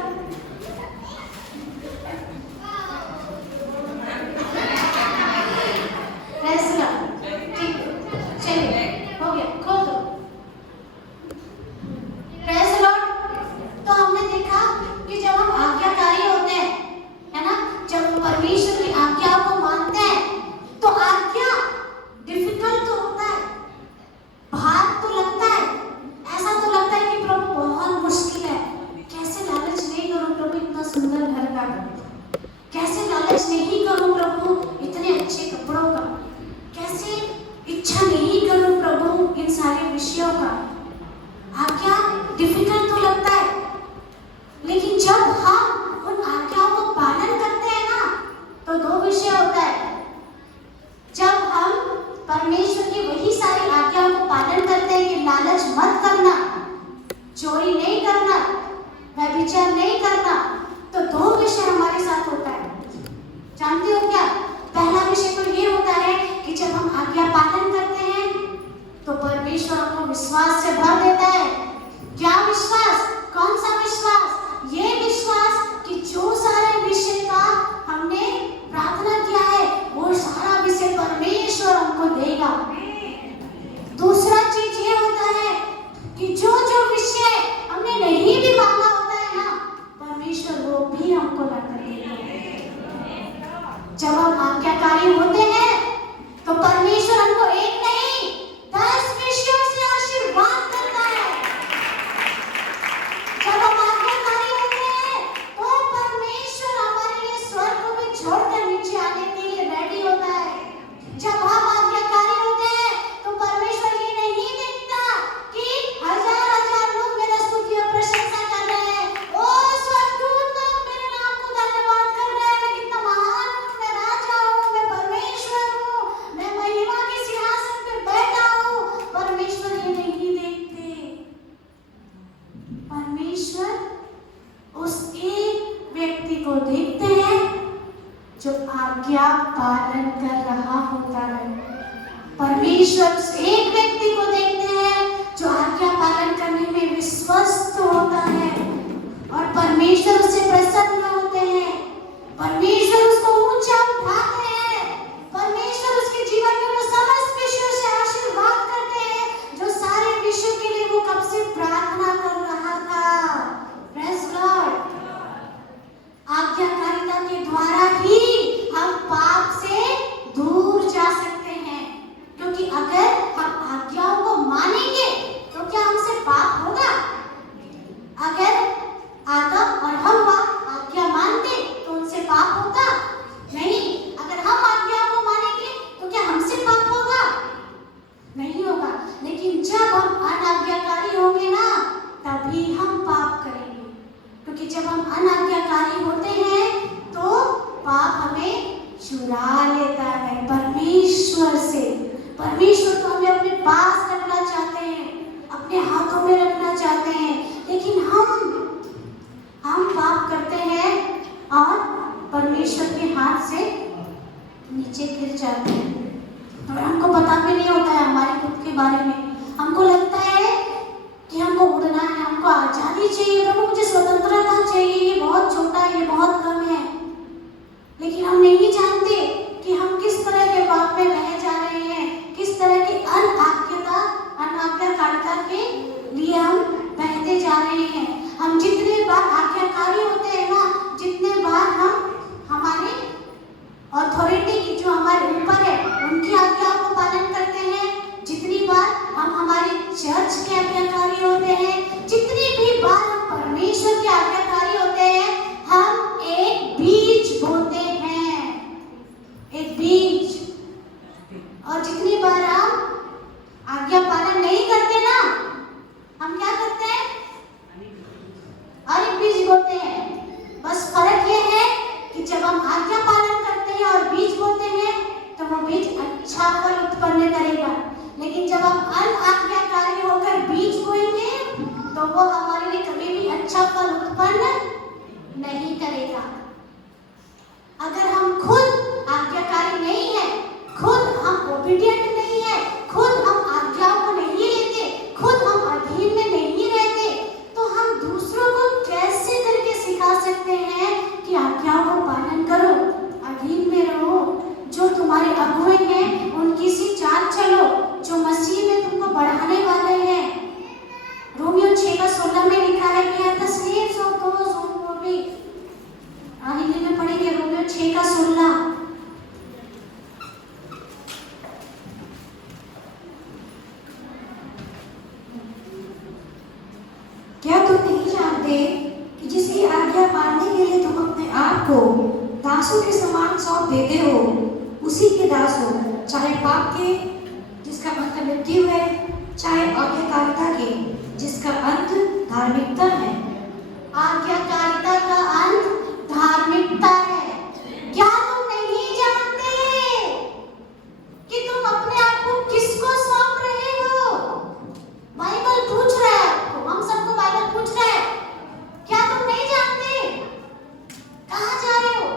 Praise the Lord. ठीक, चलिए हो गया, खोल दो। Praise the Lord. तो हमने देखा कि जब हम आज्ञाकारी होते हैं, है ना, जब हम परमेश्वर की आज्ञा को मानते हैं, तो आज्ञा डिफिकल्ट तो होता है, भार तो लगता है, ऐसा तो लगता है कि प्रभु बहुत मुश्किल है, कैसे लालच नहीं करूं प्रभु इतना सुंदर घर का, कैसे लालच नहीं करूं प्रभु इतने अच्छे कपड़ों का, कैसे इच्छा नहीं करूं प्रभु इन सारे विषयों का। आज्ञा डिफिकल्ट तो लगता है, लेकिन जब हम उन आज्ञाओं को पालन करते हैं ना, तो 2 विषय होता है। जब हम परमेश्वर की वही सारी आज्ञाओं को पालन करते हैं कि लालच मत करना, चोरी नहीं करना, व्यभिचार नहीं करना, तो 2 विषय हमारे साथ होता है। जानते हो क्या? पहला विषय तो ये होता है कि जब हम आज्ञा पालन करते हैं तो परमेश्वर हमको विश्वास से भर देता है। क्या विश्वास? कौन सा विश्वास? ये विश्वास कि जो सारे विषय का हमने प्रार्थना किया है वो सारा विषय परमेश्वर हमको देगा। दूसरा चीज ये होता है कि जो जो विषय हमने नहीं भी मांगा होता है ना, परमेश्वर वो भी हमको ला कर देगा। जब हम आज्ञाकारी होते हैं तो परमेश्वर हमको एक नहीं 10 विषयों से आशीर्वाद करता है। जब हम आज्ञा पालन कर रहा होता है। परमेश्वर उस एक व्यक्ति को देखते हैं जो आज्ञा पालन करने में विश्वस्त होता है और परमेश्वर उससे प्रसन्न होते हैं। परमेश्वर उसको ऊंचा उठाते हैं। परमेश्वर उसके जीवन में वो समस्त विषयों से आशीर्वाद करते हैं जो सारे विषयों के लिए वो कब से प्रार्थना कर रहा था। Praise Lord. आज्ञाकारिता के द्वारा ही हम पाप से दूर जा सकते हैं, क्योंकि अगर हम आज्ञाओं को मानेंगे तो क्या हमसे पाप होगा? अगर आदम और हव्वा आज्ञा मानते तो उनसे पाप होता नहीं। अगर हम आज्ञाओं को मानेंगे तो क्या हमसे पाप होगा? नहीं होगा। लेकिन जब हम अनाज्ञाकारी होंगे ना, तभी हम पाप करेंगे, क्योंकि जब हम अनाज्ञाकारी होते हैं तो पाप हमें चुरा लेता है परमेश्वर से। परमेश्वर को हमें अपने पास रखना चाहते हैं, अपने हाथों में रखना चाहते हैं, लेकिन हम पाप करते हैं और परमेश्वर के हाथ से नीचे गिर जाते हैं और हमको पता भी नहीं होता है हमारे खुद के बारे में। हमको लगता है कि हमको उड़ना है, हमको आजादी चाहिए, प्रभु मुझे स्वतंत्रता चाहिए, ये बहुत छोटा है, ये बहुत कम है। लेकिन हम नहीं जानते कि हम किस तरह के पाप में बह जा रहे हैं, किस तरह की अनाज्ञाकारिता के लिए हम बहते जा रहे हैं। हम जितने बार आज्ञाकारी होते हैं ना, जितने बार हम हमारी अथॉरिटी की जो हमारे ऊपर है उनकी आज्ञाओं को पालन करते हैं, जितनी बार हम हमारे चर्च के आज्ञाकारी होते हैं, जितनी भी बार हम परमेश्वर के आज्ञाकारी होते हैं, हम एक बीज बोते हैं, एक बीज। और जितनी बार हम आज्ञा पालन नहीं करते ना, हम क्या करते हैं? और एक बीज बोते हैं। बस फर्क ये है कि जब हम आज्ञा पालन करते हैं और बीज बोते हैं तो वो बीज अच्छा फल उत्पन्न करेगा, लेकिन जब हम अनाज्ञाकारी होकर बीज बोएंगे तो वो हमारे लिए कभी भी अच्छा फल उत्पन्न नहीं करेगा। अगर हम खुद आज्ञाकारी नहीं है, खुद हम ओबीडिएंट नहीं है, खुद हम आज्ञाओं को नहीं लेते, खुद हम अधीन में नहीं रहते, तो हम दूसरों को कैसे करके सिखा सकते हैं कि आज्ञाओं को पालन करो, अधीन में रहो, जो तुम्हारे अगुवे हैं उनकी सी चाल चलो, जो मसीह में तुमको बढ़ाने वाले हैं। रोमियो 6:16 में लिखा है कि at the slaves of those who obey। Hindi में पढ़ेंगे रोमियो 6:16। क्या तुम नहीं जानते कि जिसकी आज्ञा मानने के लिए तुम अपने आप को दासों के समान सौंप देते हो, उसी के दास हो, चाहे पाप के जिसका अंत मृत्यु है, चाहे आज्ञाकारिता के जिसका अंत धार्मिकता है। आज्ञाकारिता का अंत धार्मिकता है। क्या तुम नहीं जानते कि तुम अपने आप को किसको सौंप रहे हो? बाइबल पूछ रहा है आपको, हम सबको बाइबल पूछ रहा है। क्या तुम नहीं जानते? कहाँ जा रहे हो?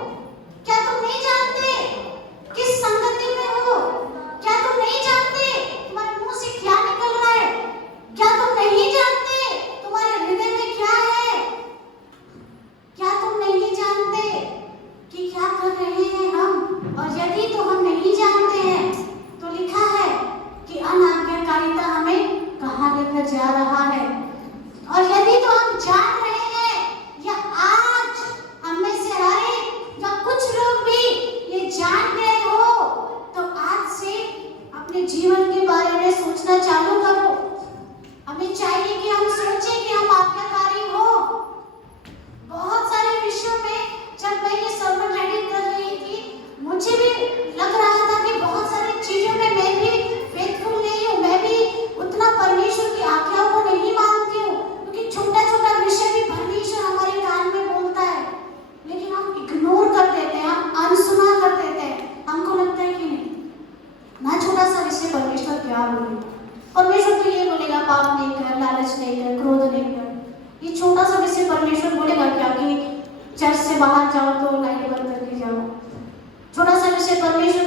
क्या तुम नहीं जानते किस संगति में हो? क्या तुम नहीं जानते तुम्हारे मुंह से क्या निकल रहा है? क्या तुम नहीं जानते तुम्हारे हृदय में क्या है?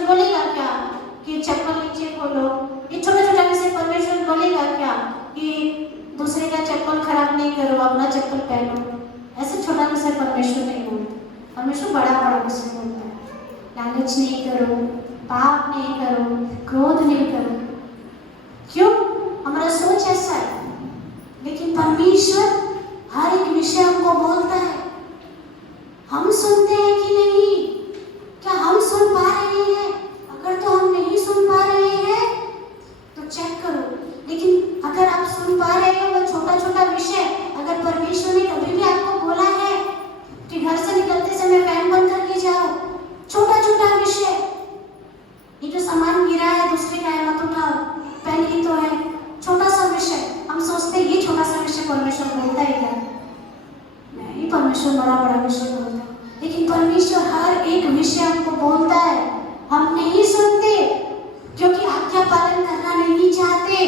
बोलेगा क्या कि चप्पल नीचे खोलो? ये छोटा छोटा विषय परमेश्वर बोलेगा क्या कि दूसरे का चप्पल खराब नहीं करो, अपना चप्पल पहनो? ऐसे छोटा विषय परमेश्वर नहीं बोलता। परमेश्वर बड़ा बड़ा विषय बोलता है। लालच नहीं करो, पाप नहीं करो, क्रोध नहीं करो। क्यों? हमारा सोच ऐसा है, लेकिन परमेश्वर हर एक विषय हमको बोलता है। हम सुनते हैं कि नहीं? क्या हम सुन पा रहे हैं? अगर तो हम नहीं सुन पा रहे हैं तो चेक करो। लेकिन अगर आप सुन पा रहे हो, वो छोटा छोटा विषय अगर परमेश्वर ने कभी भी आपको बोला है कि घर से निकलते समय फैन बंद करके जाओ, छोटा छोटा विषय, ये जो सामान गिरा है दूसरे का है मत उठाओ, पेन ही तो है, छोटा सा विषय। हम सोचते हैं ये छोटा सा विषय परमेश्वर बोलता है क्या? नहीं, परमेश्वर बड़ा बड़ा विषय बोलता है। लेकिन परमेश्वर हर एक विषय हमको बोलता है, हम नहीं सुनते क्योंकि आज्ञा पालन करना नहीं चाहते,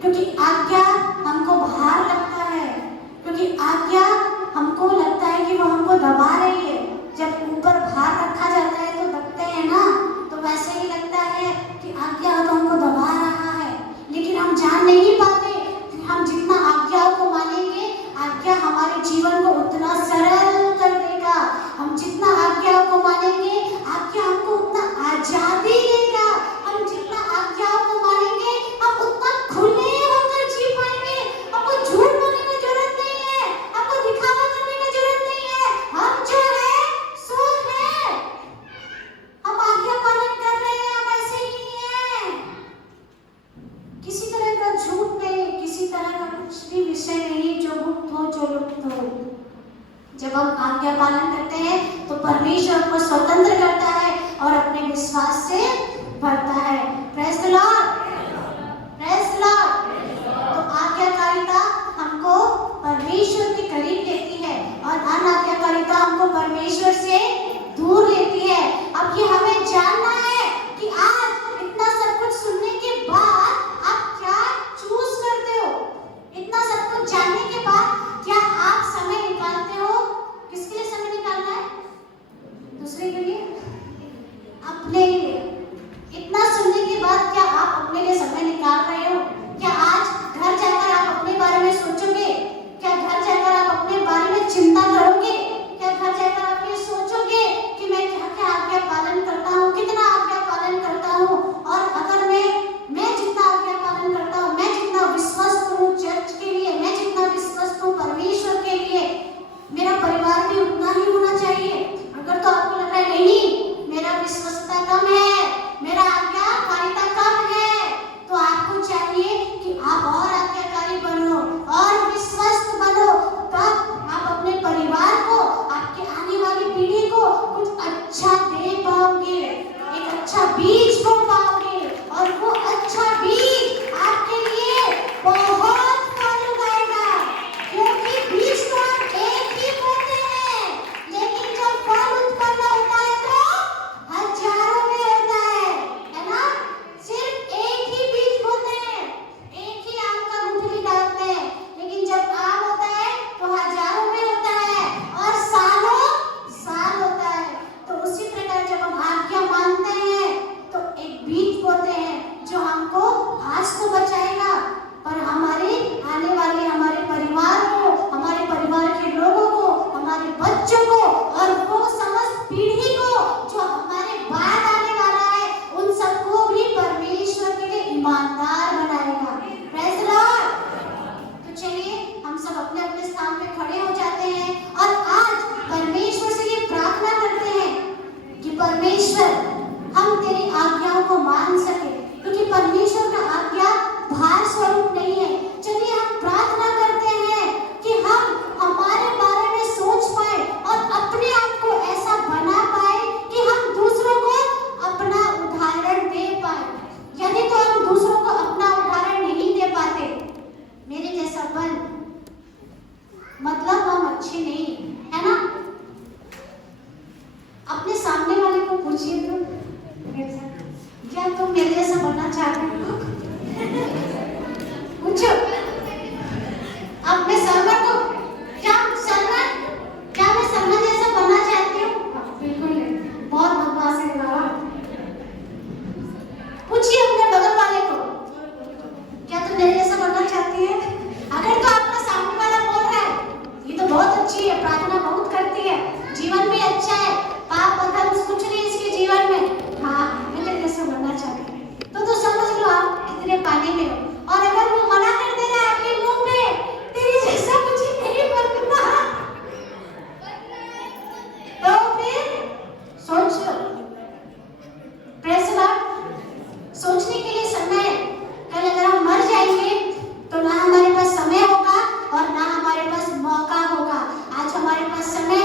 क्योंकि आज्ञा हमको भार लगता है, क्योंकि आज्ञा हमको लगता है कि वो हमको दबा रही है। जब ऊपर भार रखा जाता है तो दबते हैं ना, तो वैसे ही लगता है कि आज्ञा तो हमको दबा रहा है। लेकिन हम जान नहीं पाते कि हम जितना आज्ञाओं को मानेंगे, आज्ञा हमारे जीवन को उतना सरल कर देगा। हम जितना आज्ञाओं को मानेंगे, आज्ञा हमको उतना आजादी देगा। हम जितना आज्ञाओं को मानेंगे, हम उतना खुले होकर जी पाएंगे। हमको झूठ बोलने की जरूरत नहीं है, हमको दिखावा करने की जरूरत नहीं है। हम जो है सो है, हम आज्ञा पालन कर रहे हैं, हम ऐसे ही हैं। किसी तरह का झूठ नहीं, किसी तरह का कुछ भी विषय नहीं जो गुप्त हो, जो लुप्त हो। जब हम आज्ञा पालन करते हैं तो परमेश्वर हमको स्वतंत्र करता है और अपने विश्वास से भरता है। Praise the Lord, praise the Lord. तो आज्ञाकारिता हमको परमेश्वर के करीब लेती है और अनाज्ञाकारिता हमको परमेश्वर से दूर लेती है। अब ये हमें जानना है कि आज इतना सब कुछ सुनने के बाद आप क्या चूज करते हो? इतना सब कुछ जानने के बाद क्या आप समय निकालते हो? किसके लिए समय निकालना है? दूसरे के लिए? अपने लिए? इतना सुनने के बाद क्या आप अपने लिए समय निकाल रहे हो? क्या आज घर जाकर आप अपने बारे में सोचोगे? क्या घर जाकर आप अपने बारे में चिंता करोगे? क्या घर जाकर आप ये सोचोगे कि मैं क्या प्रार्थना बहुत करती है, जीवन भी अच्छा है, पाप अधर्म कुछ नहीं इसके जीवन में। हाँ मैं तेरे से बनना चाहती हूँ, तो समझ लो आप कितने पानी में हो। और अगर वो मना कर दे रहा है आपके मुंह पे, तेरे जैसा मुझे नहीं बनना, तो फिर सोच लो। Praise Lord. सोचने के लिए समय है। कल अगर हम मर जाएंगे तो ना हमारे पास समय होगा और ना हमारे पास मौका होगा। आज हमारे पास समय